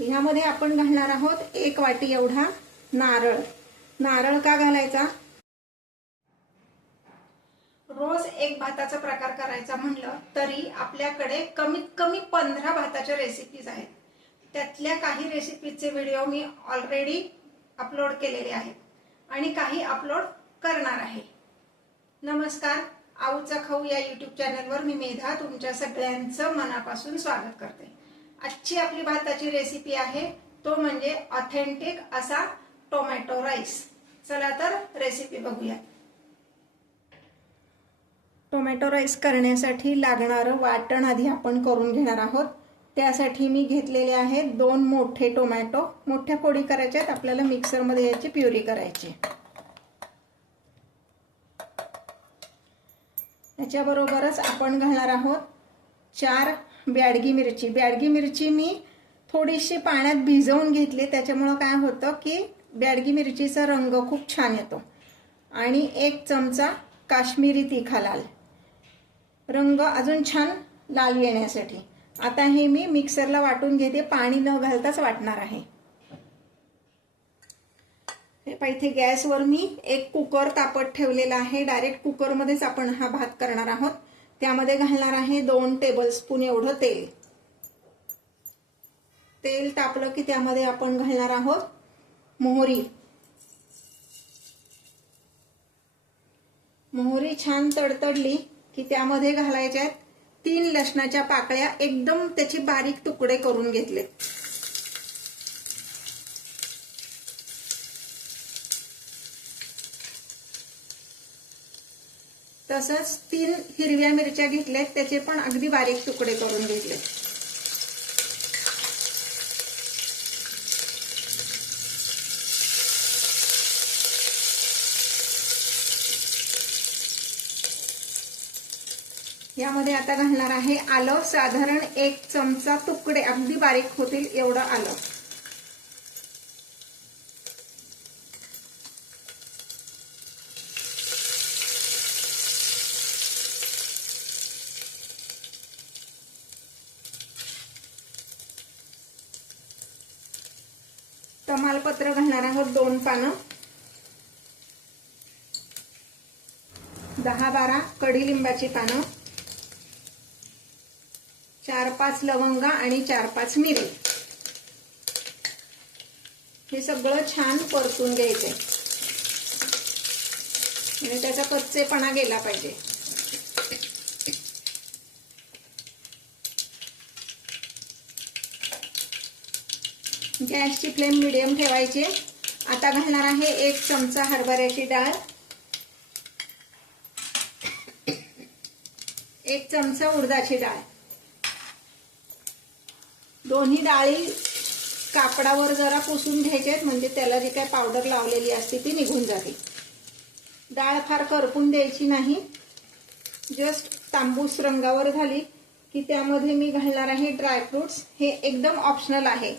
ह्यामध्ये आपण घालणार आहोत 1 वाटी एवढा नारळ। नारळ का घालायचा? रोज एक भाताचा प्रकार करायचा म्हणलं तरी आपल्याकडे कमीत कमी 15 भाताच्या रेसिपीज आहेत। त्यातल्या काही रेसिपीचे व्हिडिओ मी ऑलरेडी अपलोड केलेले आहेत आणि काही अपलोड करणार आहे। नमस्कार, आऊचा खाऊ या यूट्यूब चॅनलवर मी मेधा तुमच्या सगळ्यांचं मनापासून स्वागत करते। आजची आपली भाताची रेसिपी आहे तो म्हणजे ऑथेंटिक असा टोमॅटो राईस। चला तर रेसिपी बघूया। टोमॅटो राईस करण्यासाठी लागणारं वाटण आधी आपण करून घेणार आहोत। त्यासाठी मी घेतलेले आहेत 2 मोठे टोमॅटो। मोठ्या फोडी करायच्या आहेत आपल्याला, मिक्सर मध्ये याची प्युरी करायची। याच्याबरोबरच आपण घालणार आहोत 4 ब्याडगी मिरची। ब्याडगी मिरची मी थोडीशी पाण्यात भिजवून घेतली, त्याच्यामुळे काय होतं की ब्याडगी मिरचीचा रंग खूप छान येतो। आणि 1 चमचा काश्मीरी तिखा लाल, रंग अजून छान लाल येण्यासाठी। आता हे मी मिक्सरला वाटून घेते, पाणी न घालताच वाटणार आहे। हे पाहिजे गॅसवर मी एक कुकर तापत ठेवलेला आहे। डायरेक्ट कुकर मध्येच आपण हा भात करणार आहोत। त्यामध्ये घालणार आहे 2 टेबलस्पून एवढं तेल। तेल तापलं की त्यामध्ये आपण घालणार आहोत मोहरी। मोहरी छान तडतडली की त्यामध्ये घालायच्या आहेत 3 लसणाच्या पाकळ्या, एकदम त्याचे बारीक तुकडे करून घेतले। तसंच 3 हिरव्या मिरच्या घेतल्यात, त्याचे पण अगदी बारीक तुकडे करून घेतले। यामध्ये आता घालणार आहे आलं, साधारण 1 चमचा तुकडे अगदी बारीक होतील एवढं आलं। तमालपत्र घालणार आहोत 2 पानं, 10-12 कडीलिंबाची पानं, 4-5 लवंगा आणि 4-5 मिरी। हे सगळं छान परतून घ्यायचंय आणि त्याचा कच्चेपणा गेला पाहिजे। गॅसची फ्लेम मीडियम ठेवायची। आता घालणार आहे 1 चमचा हरभऱ्याची डाळ, 1 चमचा उडदाची डाळ। दोन्ही डाळी कापडावर जरा पुसून घ्यायच्यात, म्हणजे त्याला जी काय पावडर लावलेली असते ती निघून जाते। डाळ फार करपून द्यायची नाही, जस्ट तांबूस रंगावर झाली की त्यामध्ये मी घालणार आहे ड्रायफ्रुट्स। हे एकदम ऑप्शनल आहे,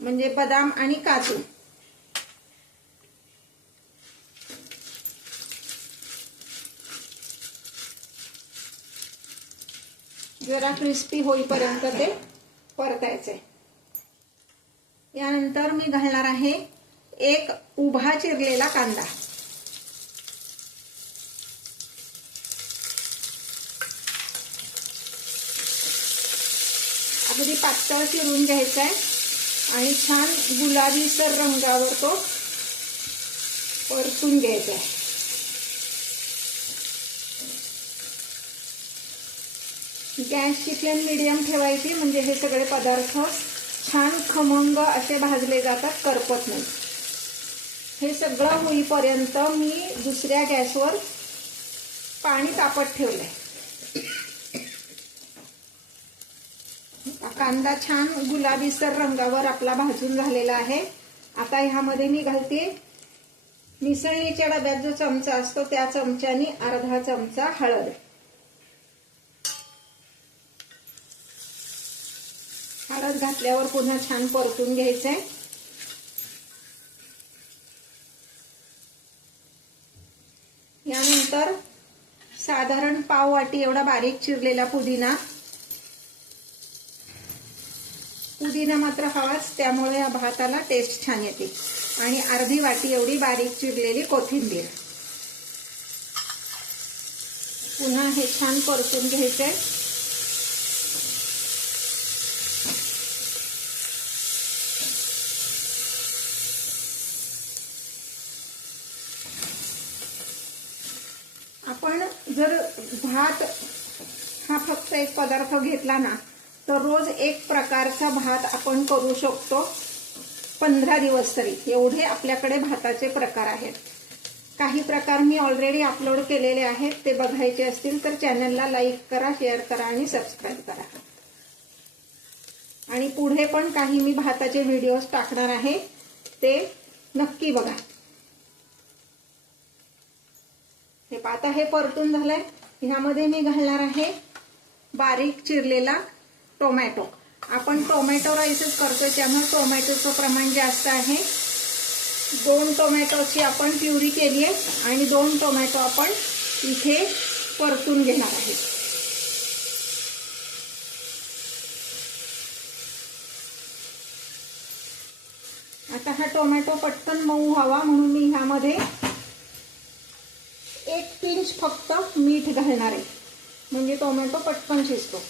म्हणजे बदाम आणि काजू। जरा क्रिस्पी होईपर्यंत ते परतायचे। यानंतर मी घालणार आहे 1 उभा चिरलेला कांदा। अगदी पातळ चिरून घ्यायचा आहे आणि छान गुलाबीसर रंगावर तो परतून घ्यायचा आहे। गॅसची फ्लेम मीडियम ठेवायची, म्हणजे हे सगळे पदार्थ छान खमंग असे भाजले जातात, करपत नाही। हे सगळं होईपर्यंत मी दुसऱ्या गॅसवर पाणी तापत ठेवलंय। कांदा छान गुलाबीसर रंगावर आपला भाजून झालेला आहे। आता ह्यामध्ये मी घालते मिसळणीच्या डब्यात जो चमचा असतो त्या चमच्याने अर्धा चमचा हळद। हळद घातल्यावर पुन्हा छान परतून घ्यायचंय। यानंतर साधारण पाव वाटी एवढा बारीक चिरलेला पुदिना, पुदिना मात्र हवाच, त्यामुळे या भाताला टेस्ट छान येते. आणि अर्धी वाटी एवढी बारीक चिरलेली कोथिंबीर. पुन्हा हे छान परतून घ्यायचंय. आपण जर भात हा फक्त एक पदार्थ घेतला ना, तर रोज एक प्रकारचा भात आपण करू शकतो 15 दिवस तरी. एवढे आपल्याकडे भाताचे प्रकार आहेत. काही प्रकार मी ऑलरेडी अपलोड केलेले आहेत, ते बघायचे असतील तर चॅनलला लाईक करा, शेअर करा आणि सबस्क्राईब करा. आणि पुढे पण काही मी भाताचे व्हिडिओज टाकणार आहे, ते नक्की बघा. हे आता हे परतून झालंय. ह्यामध्ये मी घालणार आहे बारीक चिरलेला टोमॅटो. आपण टोमॅटो राईसच करतोय, त्यामुळे टोमॅटोचं प्रमाण जास्त आहे. 2 टोमॅटोची आपण प्युरी केली आहे आणि 2 टोमॅटो आपण इथे परतून घेणार आहे. आता हा टोमॅटो पटकन मऊ व्हावा म्हणून मी ह्यामध्ये 1 पिंच फक्त मीठ घालणार आहे, म्हणजे टोमॅटो पटकन शिजतो.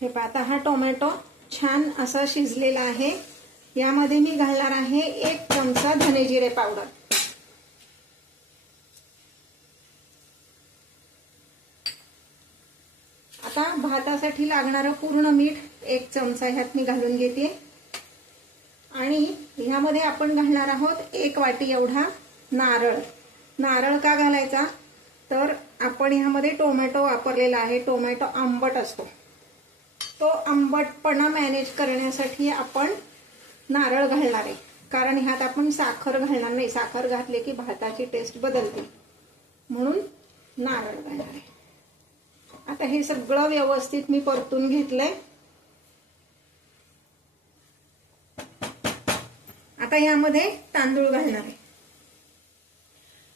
हे पहा, आता हा टोमॅटो छान असा शिजलेला आहे. यामध्ये मी घालणार आहे 1 चमचा धने जिरे पावडर. आता भातासाठी लागणारं पूर्ण मीठ 1 चमचा ह्यात मी घालून घेते. आणि ह्यामध्ये आपण घालणार आहोत 1 वाटी एवढा नारळ. नारळ का घालायचा, तर आपण ह्यामध्ये टोमॅटो वापरलेला आहे. टोमॅटो आंबट असतो, तो आंबटपणा मॅनेज करण्यासाठी आपण नारळ घालणार आहे. कारण ह्यात आपण साखर घालणार नाही. साखर घातले की भाताची टेस्ट बदलते, म्हणून नारळ घालणार आहे. आता हे सगळं व्यवस्थित मी परतून घेतलंय. आता यामध्ये तांदूळ घालणार आहे.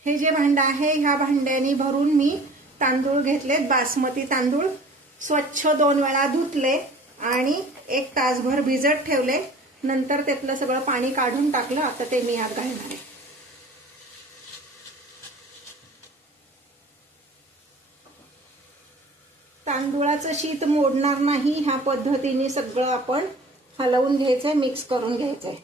हे जे भांड आहे, ह्या भांड्याने भरून मी तांदूळ घेतलेत, बासमती तांदूळ. स्वच्छ 2 वेळा धुतले आणि 1 तासभर भिजत ठेवले. नंतर त्यातलं सगळं पाणी काढून टाकलं. आता ते मी यात घालणार आहे. तांदूळाचं शीत मोडणार नाही, ह्या पद्धतीने सगळं आपण हलवून घ्यायचंय, मिक्स करून घ्यायचंय.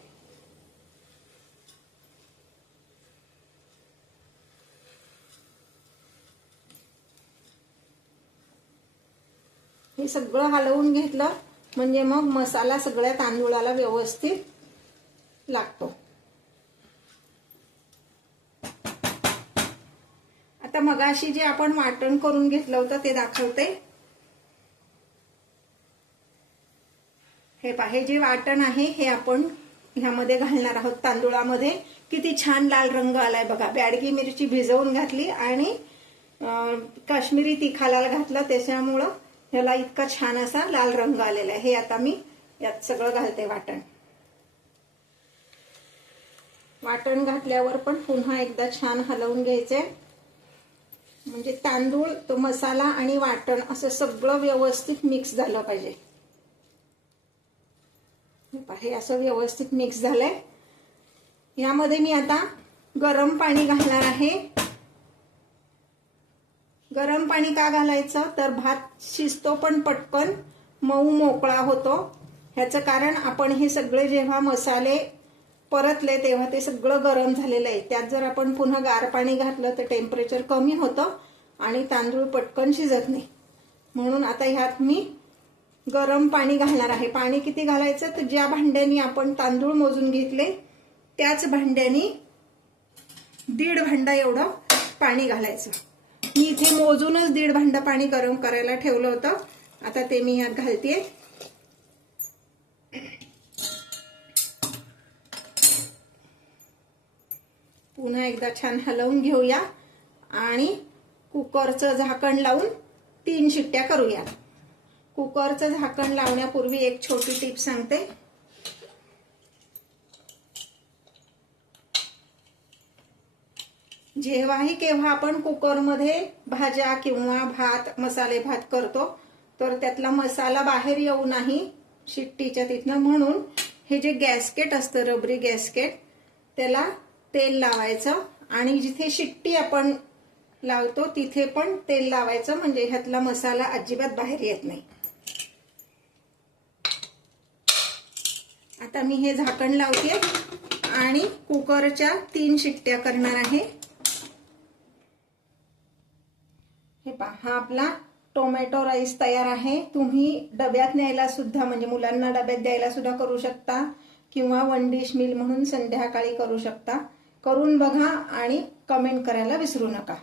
हे सगळं हलवून घेतलं म्हणजे मग मसाला सगळ्या तांदूळाला व्यवस्थित लागतो. आता मगाशी जे आपण वाटण करून घेतलं होतं ते दाखवते. हे पहा, हे जे वाटण आहे हे आपण ह्यामध्ये घालणार आहोत तांदूळामध्ये. किती छान लाल रंग आलाय बघा. बॅडगी मिरची भिजवून घातली आणि काश्मीरी तिखा लाल घातलं, त्याच्यामुळं ह्याला इतका छान असा लाल रंग आलेला आहे. हे आता मी यात सगळं घालते वाटण. वाटण घातल्यावर पण पुन्हा एकदा छान हलवून घ्यायचे, म्हणजे तांदूळ, तो मसाला आणि वाटण असं सगळं व्यवस्थित मिक्स झालं पाहिजे. हे असं व्यवस्थित मिक्स झालंय. यामध्ये मी आता गरम पाणी घालणार आहे. गरम पाणी का घालायचं, तर भात शिजतो पण पटकन, मऊ मोकळा होतो. ह्याचं कारण आपण हे सगळे जेव्हा मसाले परतले तेव्हा ते सगळं गरम झालेलं आहे. त्यात जर आपण पुन्हा गार पाणी घातलं तर टेम्परेचर कमी होतं आणि तांदूळ पटकन शिजत नाही. म्हणून आता ह्यात मी गरम पाणी घालणार आहे. पाणी किती घालायचं, तर ज्या भांड्यानी आपण तांदूळ मोजून घेतले त्याच भांड्यानी 1.5 भांडा एवढं पाणी घालायचं. मी इथे मोजूनच 1.5 भांडा पाणी गरम करायला ठेवलं होतं. आता ते मी ह्यात घालतेय. पुन्हा एकदा छान हलवून घेऊया आणि कुकरचं झाकण लावून 3 शिट्ट्या करूया. कुकरचं झाकण लावण्यापूर्वी एक छोटी टिप सांगते. जेव्हाही केव्हा आपण कुकरमध्ये भाज्या किंवा भात, मसाले भात करतो तर त्यातला मसाला बाहेर येऊ नाही शिट्टीच्या तिथनं, म्हणून हे जे गॅस्केट असतं रबरी गॅस्केट त्याला तेल लावायचं आणि जिथे शिट्टी आपण लावतो तिथे पण तेल लावायचं, म्हणजे ह्यातला मसाला अजिबात बाहेर येत नाही. आता मी हे झाकण लावते आणि कुकरच्या 3 शिट्ट्या करणार आहे. हे पहा, हा आपला टोमॅटो राईस तयार आहे. तुम्ही डब्यात न्यायला सुद्धा, म्हणजे मुलांना डब्यात द्यायला सुद्धा करू शकता किंवा 1 डिश मील म्हणून संध्याकाळी करू शकता. करून बघा आणि कमेंट करायला विसरू नका.